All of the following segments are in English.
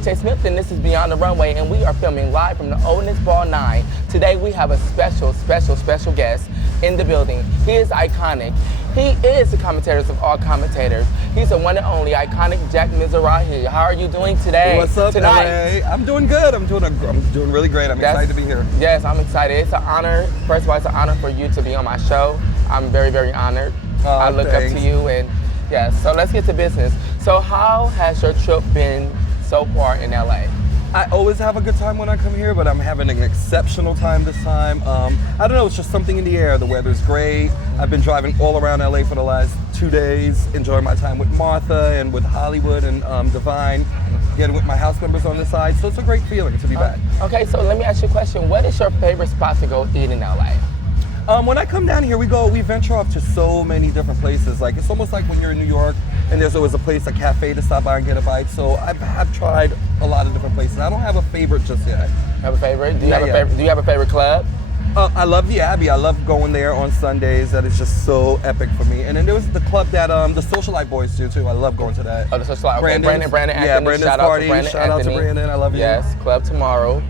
Denise Smith, and this is Beyond the Runway, and we are filming live from the Ovahness Ball 9. Today we have a special guest in the building. He is iconic. He is the commentator of all commentators. He's the one and only iconic Jack Mizrahi. How are you doing today? What's up, tonight? LA? I'm doing good. I'm doing really great. I'm excited to be here. Yes, I'm excited. It's an honor. First of all, it's an honor for you to be on my show. I'm very, very honored. I look up to you, and yes. So let's get to business. So how has your trip been so far in LA? I always have a good time when I come here, but I'm having an exceptional time this time. I don't know, it's just something in the air. The weather's great. I've been driving all around LA for the last 2 days, enjoying my time with Martha and with Hollywood and Divine, getting with my house members on the side. So it's a great feeling to be back. Okay, so let me ask you a question. What is your favorite spot to go eat in LA? When I come down here, we venture off to so many different places. Like, it's almost like when you're in New York and there's always a cafe to stop by and get a bite. So I've tried a lot of different places. I don't have a favorite just yet. Have a favorite? Do you have a favorite club? I love the Abbey. I love going there on Sundays. That is just so epic for me. And then there was the club that the Socialite Boys do too. I love going to that. Oh, the Socialite. Okay. Brandon Anthony. Yeah, Brandon's party. Shout out to Brandon. I love you. Yes, Club Tomorrow.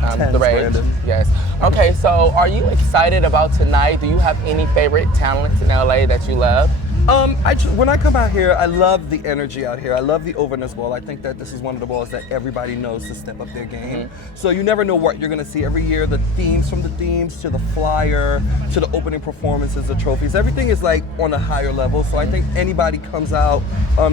The rage. Brandon. Yes. Okay, so are you excited about tonight? Do you have any favorite talents in LA that you love? When I come out here, I love the energy out here. I love the Ovahness ball. I think that this is one of the balls that everybody knows to step up their game. So you never know what you're going to see every year. The themes, from the themes to the flyer to the opening performances, the trophies, everything is like on a higher level. So I think anybody comes out,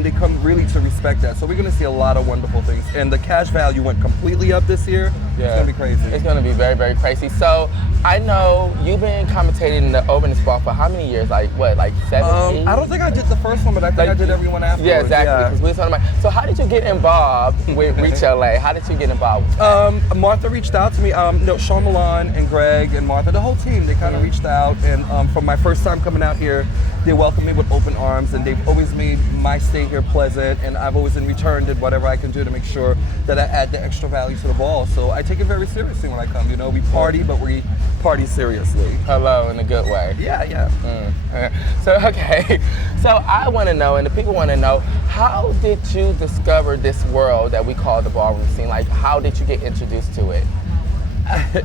they come really to respect that. So we're going to see a lot of wonderful things. And the cash value went completely up this year. Yeah. It's going to be crazy. It's going to be very, very crazy. So I know you've been commentating in the Ovahness ball for how many years? Like what, like 7, 8? I don't think I did the first one, but I think I did everyone afterwards. Yeah, exactly. Yeah. We talking about. So how did you get involved with Reach LA? How did you get involved with that? Martha reached out to me. Sean Milan and Greg and Martha, the whole team, they kind of reached out. And from my first time coming out here, they welcomed me with open arms, and they've always made my stay here pleasant. And I've always in return did whatever I can do to make sure that I add the extra value to the ball. So I take it very seriously when I come. You know, we party, but we party seriously. Hello, in a good way. Yeah. So, okay. So I want to know, and the people want to know, how did you discover this world that we call the ballroom scene? Like, how did you get introduced to it?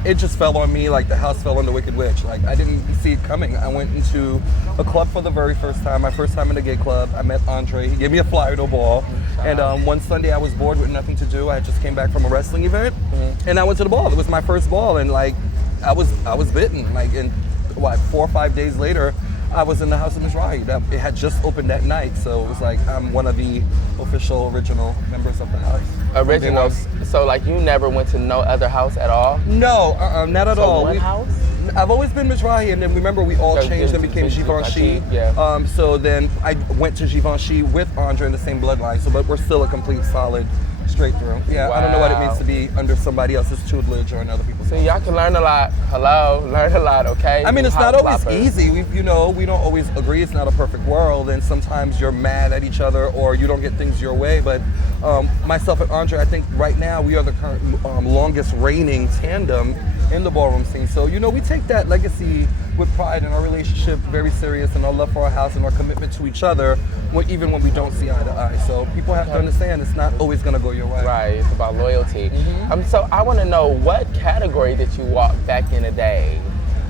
It just fell on me like the house fell on the Wicked Witch. Like, I didn't see it coming. I went into a club for the very first time, my first time in a gay club. I met Andre. He gave me a flyer to a ball. And one Sunday I was bored with nothing to do. I just came back from a wrestling event, and I went to the ball. It was my first ball, and like, I was bitten. Like, in 4 or 5 days later, I was in the house of Mizrahi. It had just opened that night, so it was like I'm one of the official original members of the house. Original. So like you never went to no other house at all? No, not at all. One house? I've always been Mizrahi, and then remember we all changed and became Givenchy. Yeah. So then I went to Givenchy with Andre in the same bloodline. So, but we're still a complete solid. Straight through. Yeah, wow. I don't know what it means to be under somebody else's tutelage or in other people's. So y'all can learn a lot. Learn a lot, okay? I mean, it's not always easy. We don't always agree. It's not a perfect world, and sometimes you're mad at each other or you don't get things your way. But myself and Andre, I think right now we are the current longest reigning tandem in the ballroom scene. So, we take that legacy with pride and our relationship very serious, and our love for our house and our commitment to each other, even when we don't see eye to eye. So people have to understand it's not always going to go your way. Right, it's about loyalty. So I want to know, what category did you walk back in the day?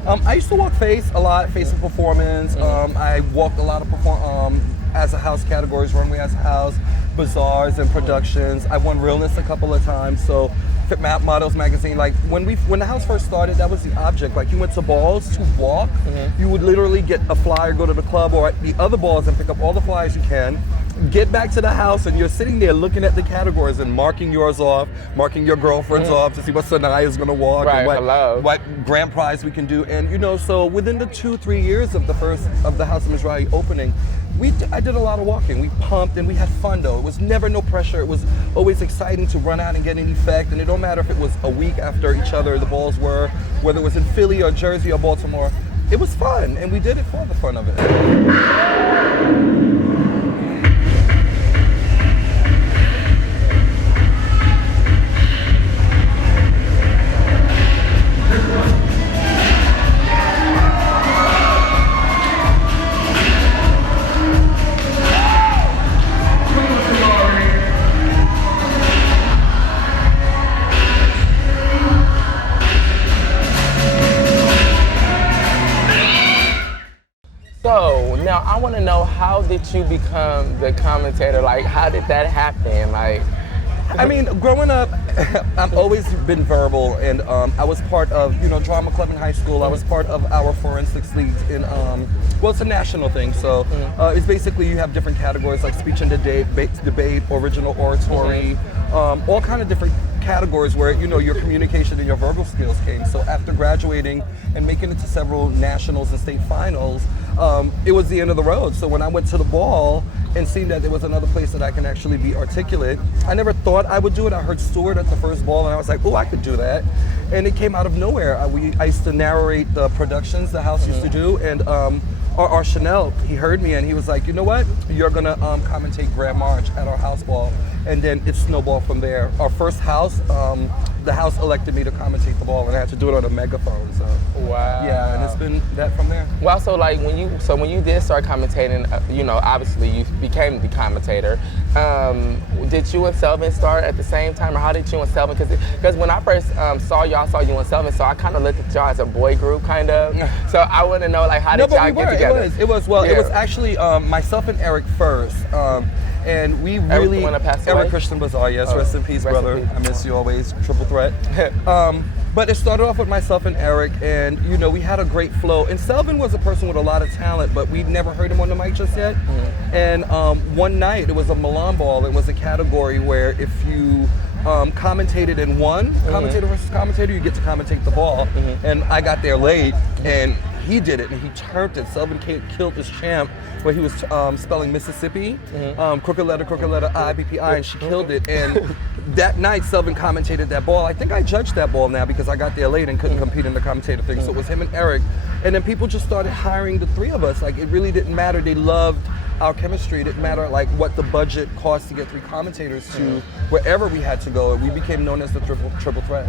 I used to walk face a lot, face and performance. I walked a lot of as a house categories, Runway as a house, bazaars and productions. I won Realness a couple of times. So Fit Models magazine, like when the house first started, that was the object. Like, you went to balls to walk, you would literally get a flyer, go to the club or at the other balls and pick up all the flyers you can, get back to the house, and you're sitting there looking at the categories and marking yours off, marking your girlfriend's off to see what Sanaya's gonna walk, right, and what grand prize we can do. And so within the 2-3 years of the House of Mizrahi opening, I did a lot of walking. We pumped and we had fun though. It was never no pressure. It was always exciting to run out and get an effect. And it don't matter if it was a week after each other the balls were, whether it was in Philly or Jersey or Baltimore. It was fun, and we did it for the fun of it. know, how did you become the commentator? Like, how did that happen? Like, I mean, growing up, I've always been verbal, and I was part of, drama club in high school. I was part of our forensics leagues in, well, it's a national thing. So it's basically you have different categories like speech and debate, original oratory, all kind of different categories where, your communication and your verbal skills came. So after graduating and making it to several nationals and state finals, it was the end of the road. So when I went to the ball and seen that there was another place that I can actually be articulate, I never thought I would do it. I heard Stewart at the first ball and I was like, oh, I could do that. And it came out of nowhere. I used to narrate the productions the house used to do, and our Chanel, he heard me and he was like, you know what? You're gonna commentate Grand March at our house ball. And then it snowballed from there. Our first house, the house elected me to commentate the ball, and I had to do it on a megaphone. So wow. Yeah, and it's been that from there. Well, so like when you did start commentating, obviously you became the commentator. Did you and Selvin start at the same time, or how did you and Selvin? Because when I first saw you and Selvin, so I kind of looked at y'all as a boy group, kind of. So I want to know, like, how did y'all get together? It was actually myself and Eric first. And we really, Eric Christian Bazaar, yes, rest in peace, brother. I miss you always, triple threat. But it started off with myself and Eric, and we had a great flow. And Selvin was a person with a lot of talent, but we'd never heard him on the mic just yet. And one night, it was a Milan ball. It was a category where if you commentated in one, commentator versus commentator, you get to commentate the ball. And I got there late, and he did it, and he turned it. Selvin killed his champ where he was spelling Mississippi, crooked letter I, BPI, and she killed it. And that night, Selvin commentated that ball. I think I judged that ball now because I got there late and couldn't compete in the commentator thing. So it was him and Eric. And then people just started hiring the three of us. Like, it really didn't matter. They loved our chemistry. It didn't matter like what the budget cost to get three commentators to wherever we had to go. And we became known as the triple threat.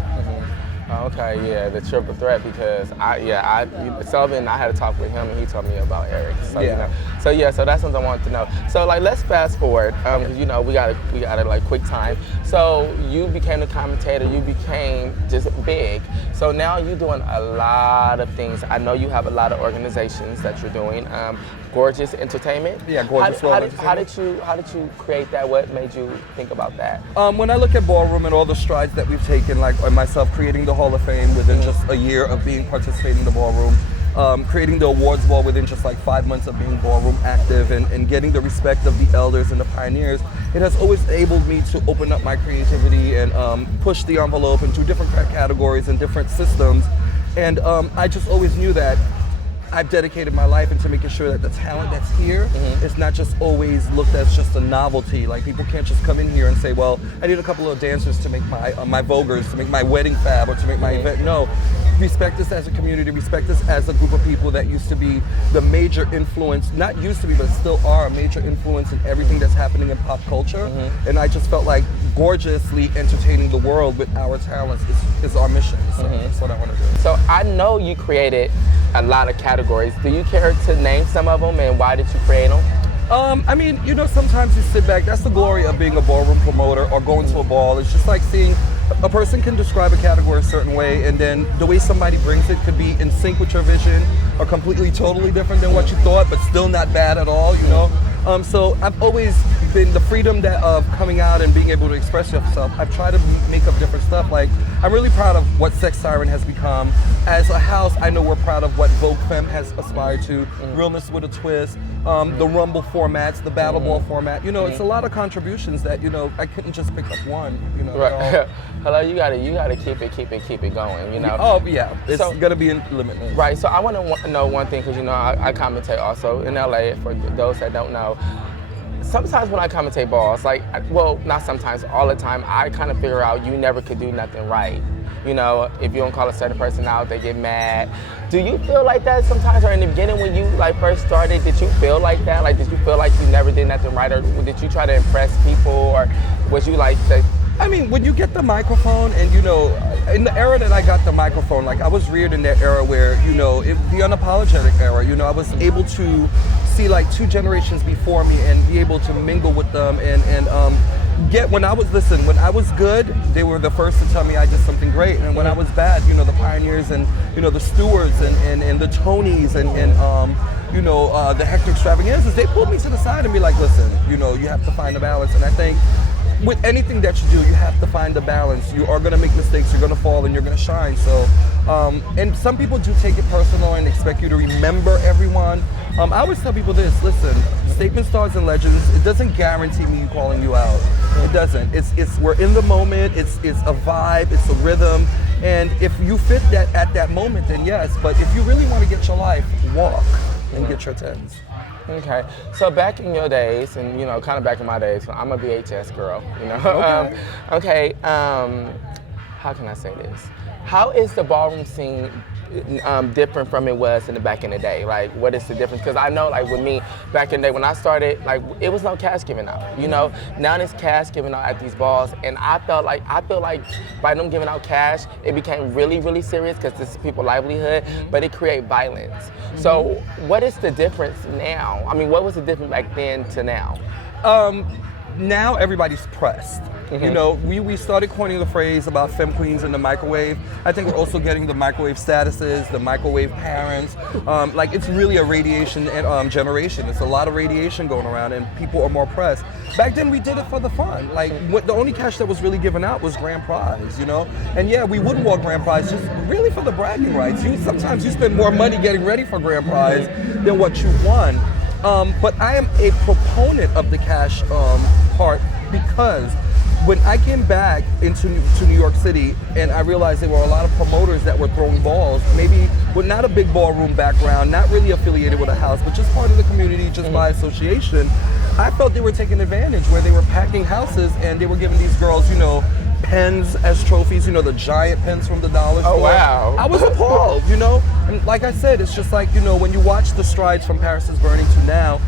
Okay, yeah, the triple threat, because Selvin, I had a talk with him and he told me about Eric. So so that's something I wanted to know. So like, let's fast forward, because we got a like quick time. So you became the commentator, you became just big. So now you're doing a lot of things. I know you have a lot of organizations that you're doing. Gorgeous Entertainment. Yeah, Gorgeous Entertainment. How did you create that? What made you think about that? When I look at Ballroom and all the strides that we've taken, like myself creating the Hall of Fame within just a year of participating in the Ballroom, creating the awards ball within just like 5 months of being Ballroom active, and getting the respect of the elders and the pioneers, it has always enabled me to open up my creativity and push the envelope into different categories and different systems. And I just always knew that I've dedicated my life into making sure that the talent that's here is not just always looked as just a novelty. Like, people can't just come in here and say, well, I need a couple of dancers to make my Vogers, to make my wedding fab, or to make my event. No, respect us as a community, respect us as a group of people that used to be the major influence, not used to be, but still are a major influence in everything that's happening in pop culture. And I just felt like gorgeously entertaining the world with our talents is our mission. So that's what I want to do. So I know you created a lot of categories. Do you care to name some of them, and why did you create them? I mean, sometimes you sit back. That's the glory of being a ballroom promoter or going to a ball. It's just like seeing a person can describe a category a certain way, and then the way somebody brings it could be in sync with your vision or completely, totally different than what you thought, but still not bad at all, So I've always been the freedom of coming out and being able to express yourself. I've tried to make up different stuff. Like, I'm really proud of what Sex Siren has become. As a house, I know we're proud of what Vogue Femme has aspired to, Realness with a Twist, the Rumble formats, the Battle Ball format. It's a lot of contributions that, I couldn't just pick up one, Right. Hello, you gotta keep it going, Oh, yeah, it's gonna be limitless. Right, so I want to know one thing, because, I commentate also in LA, for those that don't know. Sometimes when I commentate balls, not sometimes, all the time, I kind of figure out you never could do nothing right. If you don't call a certain person out, they get mad. Do you feel like that sometimes, or in the beginning when you first started, did you feel like that? Like, did you feel like you never did nothing right, or did you try to impress people, or was you like that? I mean, when you get the microphone, and in the era that I got the microphone, like, I was reared in that era where, the unapologetic era, I was able to see like 2 generations before me and be able to mingle with them and when I was good, they were the first to tell me I did something great. And when I was bad, the pioneers and, the stewards and the Tonys and the Hector extravaganzas, they pulled me to the side and be like, listen, you have to find a balance. And I think with anything that you do, you have to find a balance. You are going to make mistakes, you're going to fall, and you're going to shine. So, and some people do take it personal and expect you to remember everyone. I always tell people this, listen, statement stars and legends, it doesn't guarantee me calling you out. It doesn't. We're in the moment, it's a vibe, it's a rhythm, and if you fit that at that moment, then yes, but if you really want to get your life, walk and get your tens. Okay, so back in your days, and kind of back in my days, I'm a VHS girl, Okay. How can I say this? How is the ballroom scene different from it was in the back in the day? Like, what is the difference? Because I know, like, with me, back in the day, when I started, like, it was no cash given out, Now there's cash given out at these balls, and I feel like by them giving out cash, it became really, really serious because this is people's livelihood, but it created violence. So what is the difference now? I mean, what was the difference back then to now? Now everybody's pressed. We started coining the phrase about femme queens in the microwave. I think we're also getting the microwave statuses, the microwave parents. It's really a radiation generation. It's a lot of radiation going around, and people are more pressed. Back then, we did it for the fun. The only cash that was really given out was grand prize, And yeah, we would walk grand prize just really for the bragging rights. Sometimes you spend more money getting ready for grand prize than what you won. But I am a proponent of the cash part because when I came back to New York City and I realized there were a lot of promoters that were throwing balls, maybe with not a big ballroom background, not really affiliated with a house, but just part of the community, just by association, I felt they were taking advantage where they were packing houses and they were giving these girls, pens as trophies, the giant pens from the dollar store. Oh, wow. I was appalled, And like I said, it's just like, when you watch the strides from Paris is Burning to now,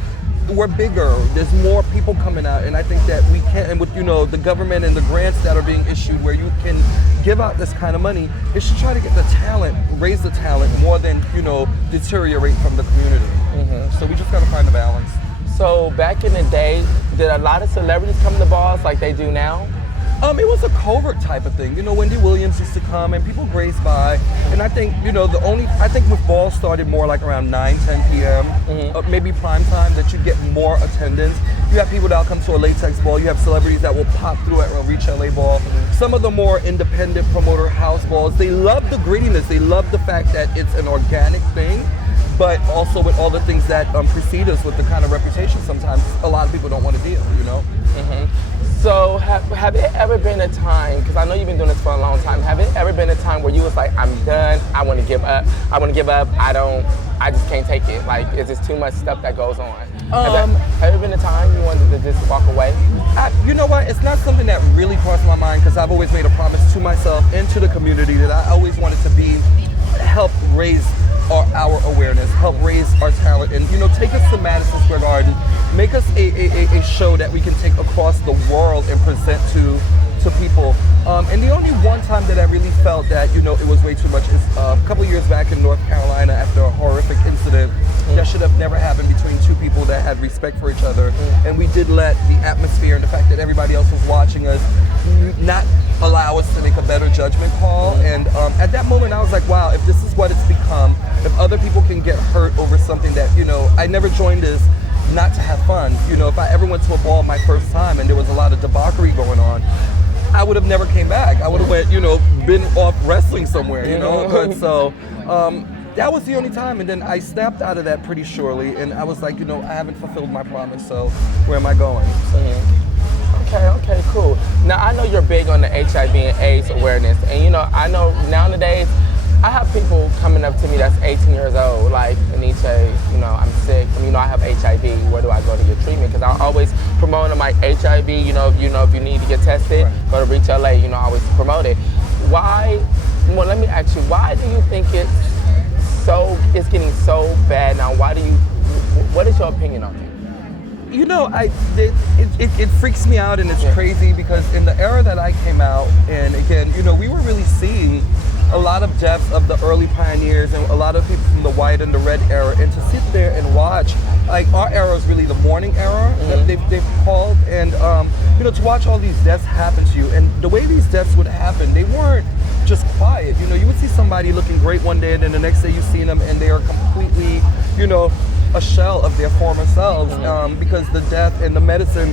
we're bigger, there's more people coming out, and I think that we can, and with the government and the grants that are being issued where you can give out this kind of money, it's to try to get the talent, raise the talent more than, deteriorate from the community. So we just gotta find a balance. So back in the day, did a lot of celebrities come to balls like they do now? It was a covert type of thing. Wendy Williams used to come and people grazed by. And I think, I think with balls started more like around 9, 10 p.m., maybe prime time, that you get more attendance. You have people that'll come to a latex ball. You have celebrities that will pop through at a Reach LA ball. Some of the more independent promoter house balls, they love the grittiness. They love the fact that it's an organic thing, but also with all the things that precede us with the kind of reputation sometimes a lot of people don't want to deal, So have it ever been a time, because I know you've been doing this for a long time, have it ever been a time where you was like, I'm done, I want to give up, I just can't take it, like, it's just too much stuff that goes on? Have ever been a time you wanted to just walk away? You know what, it's not something that really crossed my mind, because I've always made a promise to myself and to the community that I always wanted to help raise our awareness, help raise our talent, and take us to Madison Square Garden, make us a show that we can take across the world and present to people. And the only one time that I really felt that it was way too much is a couple years back in North Carolina after a horrific incident that should have never happened between two people that had respect for each other. And we did let the atmosphere and the fact that everybody else was watching us not allow us to make a better judgment call. And at that moment I was like, wow, if this is what it's become, if other people can get hurt over something that, I never joined this not to have fun. If I ever went to a ball my first time and there was a lot of debauchery going on, I would have never came back. I would have went, been off wrestling somewhere, But so that was the only time, and then I snapped out of that pretty surely, and I was like, I haven't fulfilled my promise, so where am I going? Okay, cool. Now I know you're big on the HIV and AIDS awareness, and I know nowadays I have people coming up to me that's 18 years old, like, Aniche, I'm sick, I have HIV, where do I go to get treatment? Because I always promote them like HIV, if you need to get tested, go to Reach LA, I always promote it. Why, let me ask you, why do you think it's getting so bad now? What is your opinion on it? It freaks me out and it's crazy because in the era that I came out, and again, we were really seeing a lot of deaths of the early pioneers and a lot of people from the white and the red era, and to sit there and watch, like, our era is really the mourning era that they've called, and to watch all these deaths happen to you, and the way these deaths would happen, they weren't just quiet. You would see somebody looking great one day, and then the next day you see them and they are completely, a shell of their former selves because the death and the medicine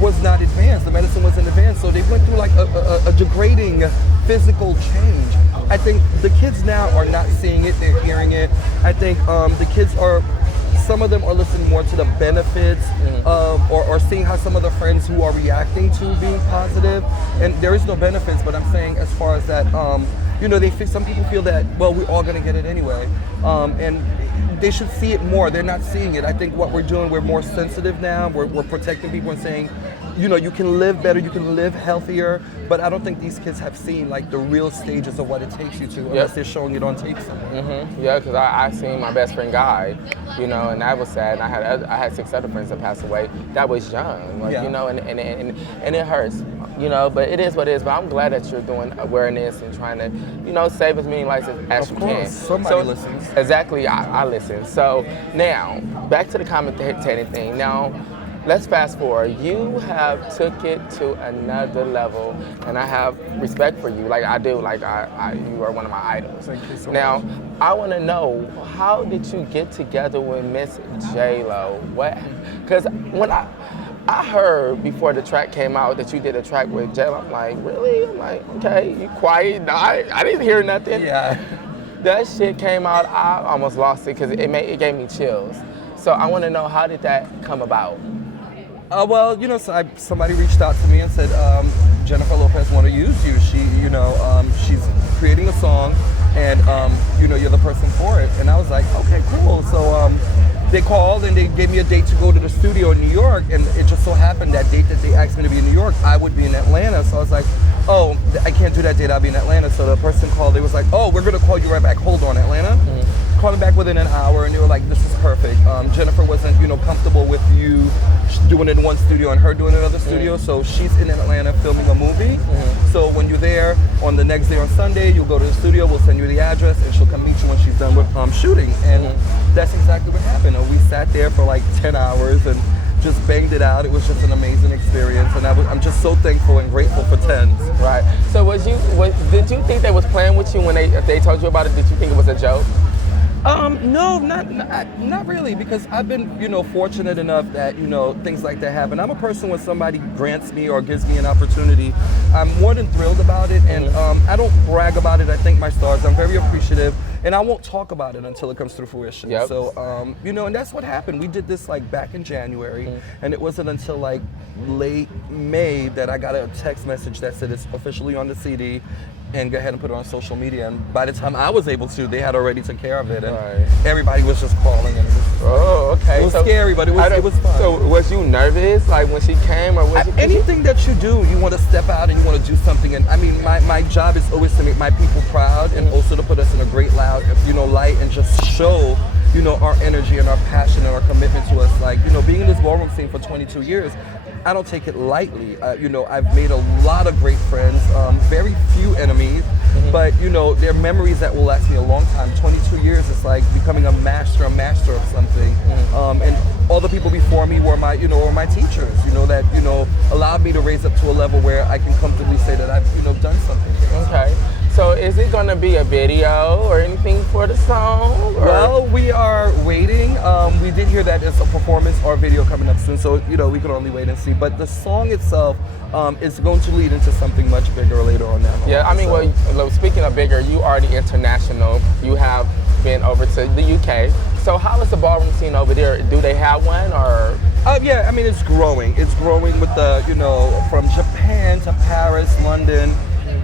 was not advanced. The medicine wasn't advanced, so they went through like a degrading physical change. I think the kids now are not seeing it, they're hearing it. I think the kids are, some of them are listening more to the benefits of, or seeing how some of the friends who are reacting to being positive, and there is no benefits, but I'm saying as far as that, you know, some people feel that, well, we're all gonna get it anyway, and they should see it more. They're not seeing it. I think what we're doing, we're more sensitive now. We're protecting people and saying, you know, you can live better, you can live healthier, but I don't think these kids have seen like the real stages of what it takes you to, unless they're showing it on tape somewhere. Yeah, because I seen my best friend Guy, you know, and that was sad. And I had 6 other friends that passed away. That was young, like, you know, and it hurts, you know, but it is what it is. But I'm glad that you're doing awareness and trying to, you know, save as many lives as you can. Somebody listens. Exactly, I listen. So now, back to the commentating thing. Now, let's fast forward. You have took it to another level, and I have respect for you. Like I do. Like you are one of my idols. Thank you so much. Now, I want to know, how did you get together with Miss J-Lo? What? Because when I heard before the track came out that you did a track with J-Lo, I'm like, really? I'm like, okay, you quiet. No, I didn't hear nothing. Yeah. That shit came out, I almost lost it because it gave me chills. So I want to know, how did that come about? Well, you know, so somebody reached out to me and said, Jennifer Lopez want to use you. She, you know, she's creating a song, and you know, you're the person for it. And I was like, okay, cool. So they called and they gave me a date to go to the studio in New York, and it just so happened that date that they asked me to be in New York, I would be in Atlanta. So I was like, oh, I can't do that date, I'll be in Atlanta. So the person called, they was like, oh, we're gonna call you right back. Hold on, Atlanta? Called me back within an hour, and they were like, this is perfect. Jennifer wasn't, you know, comfortable with you doing it in one studio and her doing it in another studio, so she's in Atlanta filming a movie. So when you're there on the next day on Sunday, you'll go to the studio, we'll send you the address, and she'll come meet you when she's done with shooting. And that's exactly what happened. And we sat there for like 10 hours and just banged it out. It was just an amazing experience, and I'm just so thankful and grateful for Tens. Right. So did you think they was playing with you when they told you about it? Did you think it was a joke? No, not really, because I've been, you know, fortunate enough that, you know, things like that happen. I'm a person, when somebody grants me or gives me an opportunity, I'm more than thrilled about it, and I don't brag about it. I thank my stars. I'm very appreciative, and I won't talk about it until it comes to fruition. So, you know, and that's what happened. We did this like back in January, and it wasn't until like late May that I got a text message that said it's officially on the CD, and go ahead and put it on social media. And by the time I was able to, they had already took care of it, and everybody was just calling. And it was scary, but it was fun. So was you nervous, like when she came, or was anything that you do, you want to step out and you want to do something? And I mean, my job is always to make my people proud, and also to put us in a great loud, you know, light, and just show, you know, our energy and our passion and our commitment to us. Like, you know, being in this ballroom scene for 22 years, I don't take it lightly. You know, I've made a lot of great friends, very few enemies, but, you know, they're memories that will last me a long time. 22 years is like becoming a master of something. And all the people before me were my teachers, you know, that, you know, allowed me to raise up to a level where I can comfortably say that I've, you know, done something. Okay. So is it going to be a video or anything for the song? Or? Well, we are waiting. We did hear that it's a performance or video coming up soon, so, you know, we can only wait and see. But the song itself is going to lead into something much bigger later on now. Yeah, I mean, well, speaking of bigger, you are the international. You have been over to the UK. So how is the ballroom scene over there? Do they have one, or? Yeah, I mean, it's growing. It's growing with the, you know, from Japan to Paris, London,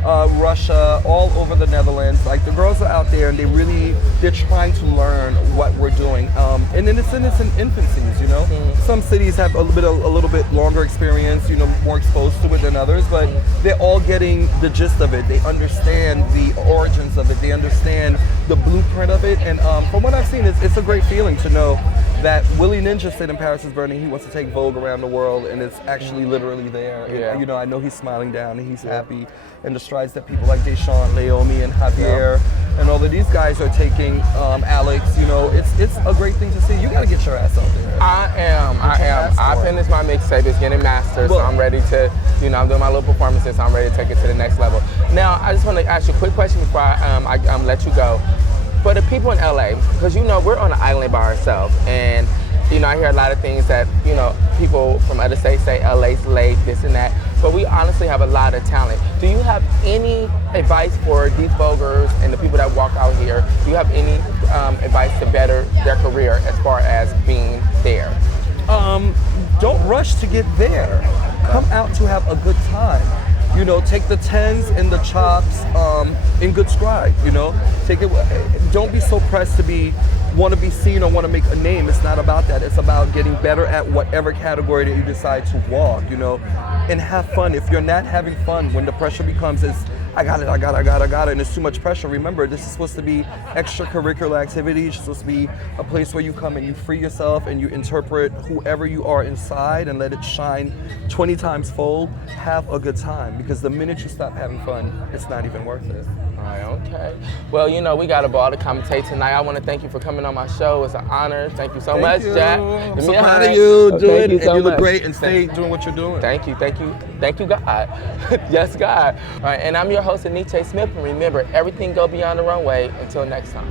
Russia, all over the Netherlands. Like, the girls are out there, and they're trying to learn what we're doing. And then it's in its infancies, you know. Some cities have a little bit longer experience, you know, more exposed to it than others, but they're all getting the gist of it. They understand the origins of it. They understand the blueprint of it. And from what I've seen, it's a great feeling to know that Willie Ninja said in Paris is Burning, he wants to take Vogue around the world, and it's actually literally there. Yeah. And, you know, I know he's smiling down, and he's happy. And the strides that people like Deshaun, Naomi, and Javier, and all of these guys are taking, Alex, you know, it's a great thing to see. You got to get your ass out there. I am. I finished my mixtape. It's getting mastered, so I'm ready to, you know, I'm doing my little performances, so I'm ready to take it to the next level. Now, I just want to ask you a quick question before I let you go. For the people in LA, because you know we're on an island by ourselves, and you know I hear a lot of things that you know people from other states say LA's late, this and that. But we honestly have a lot of talent. Do you have any advice for these Voguers and the people that walk out here? Do you have any advice to better their career as far as being there? Don't rush to get there. Come out to have a good time. You know, take the tens and the chops in good stride. You know, take it. Don't be so pressed to want to be seen or want to make a name. It's not about that. It's about getting better at whatever category that you decide to walk. You know, and have fun. If you're not having fun, when the pressure becomes I got it, and it's too much pressure. Remember, this is supposed to be extracurricular activities. It's supposed to be a place where you come and you free yourself and you interpret whoever you are inside and let it shine 20 times fold. Have a good time, because the minute you stop having fun, it's not even worth it. All right, okay. Well, you know, we got a ball to commentate tonight. I want to thank you for coming on my show. It's an honor. Thank you so much, Jack. I'm so proud of you. Do it, and you look great, and stay doing what you're doing. Thank you, God. Yes, God. All right, and I'm your host, Aniche Smith, and remember, everything go beyond the runway. Until next time.